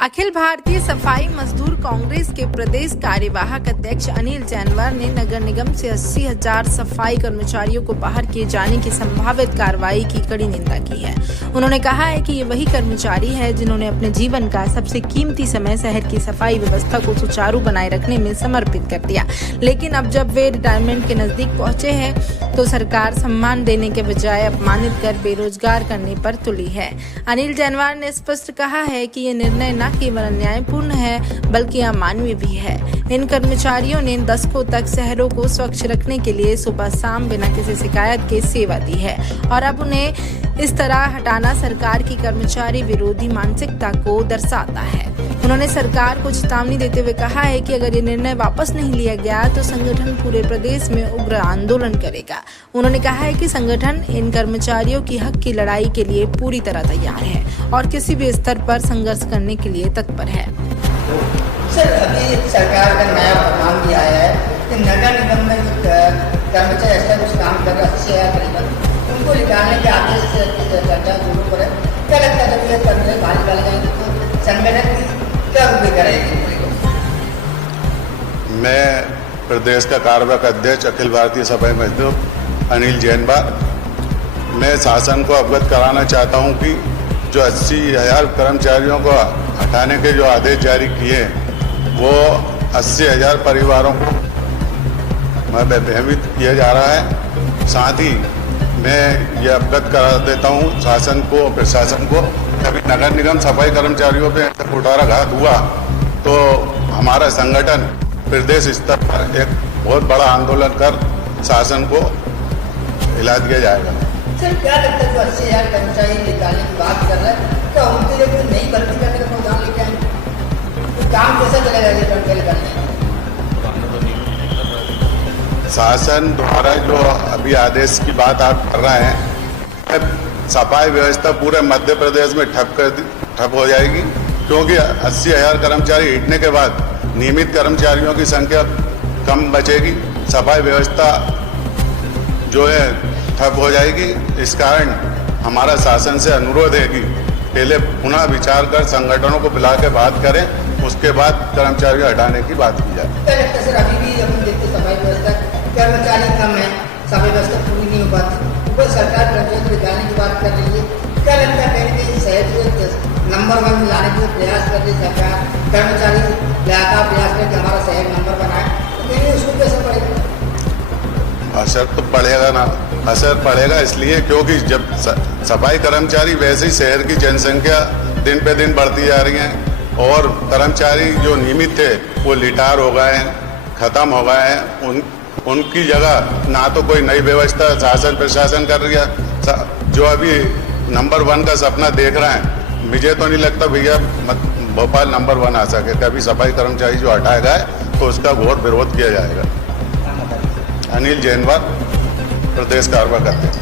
अखिल भारतीय सफाई मजदूर कांग्रेस के प्रदेश कार्यवाहक अध्यक्ष अनिल जैनवार ने नगर निगम से 80,000 सफाई कर्मचारियों को बाहर किए जाने की संभावित कार्रवाई की कड़ी निंदा की है। उन्होंने कहा है कि ये वही कर्मचारी है जिन्होंने अपने जीवन का सबसे कीमती समय शहर की सफाई व्यवस्था को सुचारू बनाए रखने में समर्पित कर दिया, लेकिन अब जब वे रिटायरमेंट के नजदीक पहुंचे हैं तो सरकार सम्मान देने के बजाय अपमानित कर बेरोजगार करने पर तुली है। अनिल जैनवार ने स्पष्ट कहा है कि ये निर्णय न केवल अन्यायपूर्ण है बल्कि अमानवीय भी है। इन कर्मचारियों ने दशकों तक शहरों को स्वच्छ रखने के लिए सुबह शाम बिना किसी शिकायत के सेवा दी है और अब उन्हें इस तरह हटाना सरकार की कर्मचारी विरोधी मानसिकता को दर्शाता है। उन्होंने सरकार को चेतावनी देते हुए कहा है कि अगर ये निर्णय वापस नहीं लिया गया तो संगठन पूरे प्रदेश में उग्र आंदोलन करेगा। उन्होंने कहा है कि संगठन इन कर्मचारियों की हक की लड़ाई के लिए पूरी तरह तैयार है और किसी भी स्तर पर संघर्ष करने के लिए तत्पर है। सर, अभी सरकार का नया फरमान दिया है कि नगर निगम में जो कर्मचारी ऐसा कुछ काम कर रहे हैं करीबन उनको निकालने के आदेश चर्चा शुरू करें। क्या लगता है जब ये कर्मचारी बाहर निकाले जाएंगे तो संगठन क्या भूमिका रहेगी? मैं प्रदेश का कार्यवाहक अध्यक्ष अखिल भारतीय सफाई मजदूर अनिल जैनवार, मैं शासन को अवगत कराना चाहता हूं कि जो 80,000 कर्मचारियों को हटाने के जो आदेश जारी किए वो 80,000 परिवारों को भयभीत किया जा रहा है। साथ ही मैं ये अवगत करा देता हूँ शासन को, प्रशासन को, कभी नगर निगम सफाई कर्मचारियों पे कुठाराघात हुआ तो हमारा संगठन प्रदेश स्तर पर एक बहुत बड़ा आंदोलन कर शासन को हिला दिया जाएगा। सर, क्या लगता है जो 80,000 कर्मचारी निकालने की बात कर रहे हैं तो उनके लिए कोई नई भर्ती करने का प्रोग्राम लेके आएंगे तो काम कैसा चलेगा ये कर्मचारी करने? शासन द्वारा जो अभी आदेश की बात आप कर रहे हैं, सफाई व्यवस्था पूरे मध्य प्रदेश में ठप हो जाएगी, क्योंकि 80,000 कर्मचारी हटने के बाद नियमित कर्मचारियों की संख्या कम बचेगी, सफाई व्यवस्था जो है ठप हो जाएगी। इस कारण हमारा शासन से अनुरोध है कि पहले पुनः विचार कर संगठनों को बुला के बात करें, उसके बाद कर्मचारियों हटाने की बात की जाए। क्या लगता है सर, अभी भी हम देखते सफाई व्यवस्था कर्मचारी कम है, सफाई व्यवस्था पूरी नहीं हो पाती, ऊपर सरकार कर्मचारी को निकालने की बात कर रही है। क्या लगता है कहीं कहीं शहर को नंबर 1 में लाने के प्रयास कर रही सरकार, कर्मचारी लगातार प्रयास करके हमारा शहर नंबर 1 आए, तो कहीं उसको कैसे पड़ेगा? असर तो पड़ेगा ना, असर पड़ेगा इसलिए क्योंकि जब सफाई कर्मचारी वैसे ही शहर की जनसंख्या दिन पे दिन बढ़ती जा रही है और कर्मचारी जो नियमित थे वो रिटायर हो गए हैं, खत्म हो गए हैं, उनकी जगह ना तो कोई नई व्यवस्था शासन प्रशासन कर रही है। जो अभी नंबर 1 का सपना देख रहे हैं, मुझे तो नहीं लगता भैया भोपाल नंबर 1 आ सके। कभी सफाई कर्मचारी जो हटाया गया है तो उसका घोर विरोध किया जाएगा। अनिल जैनवार, प्रदेश कार्यवाहक अध्यक्ष।